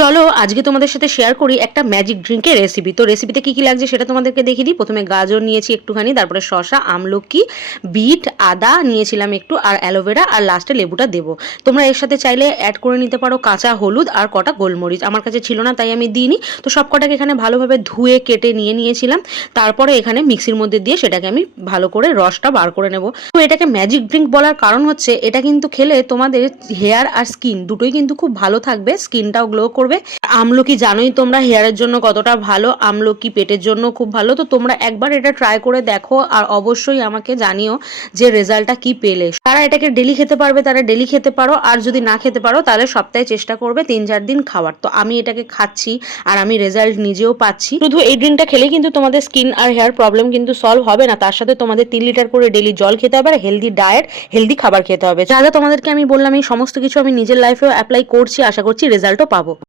চলো আজকে তোমাদের সাথে শেয়ার করি একটা ম্যাজিক ড্রিঙ্কের রেসিপি। তো রেসিপিতে কি কি লাগছে সেটা তোমাদেরকে দেখিয়ে দিই। প্রথমে গাজর নিয়েছি একটুখানি, তারপরে শসা, আমলকি, বিট, আদা নিয়েছিলাম একটু, আর অ্যালোভেরা, আর লাস্টে লেবুটা দেবো। তোমরা এর সাথে চাইলে অ্যাড করে নিতে পারো কাঁচা হলুদ আর কটা গোলমরিচ। আমার কাছে ছিল না তাই আমি দিইনি। তো সব কটাকে এখানে ভালোভাবে ধুয়ে কেটে নিয়েছিলাম। তারপরে এখানে মিক্সির মধ্যে দিয়ে সেটাকে আমি ভালো করে রসটা বার করে নেব। তো এটাকে ম্যাজিক ড্রিঙ্ক বলার কারণ হচ্ছে এটা কিন্তু খেলে তোমাদের হেয়ার আর স্কিন দুটোই কিন্তু খুব ভালো থাকবে, স্কিনটাও গ্লো করবে। আমলকি জানোই তোমরা হেয়ারের জন্য কতটা ভালো, আমলকি পেটের জন্য খুব ভালো। তো তোমরা একবার এটা ট্রাই করে দেখো আর অবশ্যই আমাকে জানিও যে রেজাল্টটা কি পেলে। তারা এটাকে ডেলি খেতে পারবে, তারা ডেলি খেতে পারো, আর যদি না খেতে পারো তাহলে সপ্তাহে চেষ্টা করবে 3-4 দিন খাওয়ার। তো আমি এটাকে খাচ্ছি আর আমি রেজাল্ট নিজেও পাচ্ছি। শুধু এই ড্রিঙ্কটা খেলেই কিন্তু তোমাদের স্কিন আর হেয়ার প্রবলেম কিন্তু সলভ হবে না, তার সাথে তোমাদের 3 লিটার করে ডেলি জল খেতে হবে আর হেলদি ডায়েট, হেলদি খাবার খেতে হবে। যা যা তোমাদেরকে আমি বললাম এই সমস্ত কিছু আমি নিজের লাইফেও অ্যাপ্লাই করছি, আশা করছি রেজাল্টও পাবো।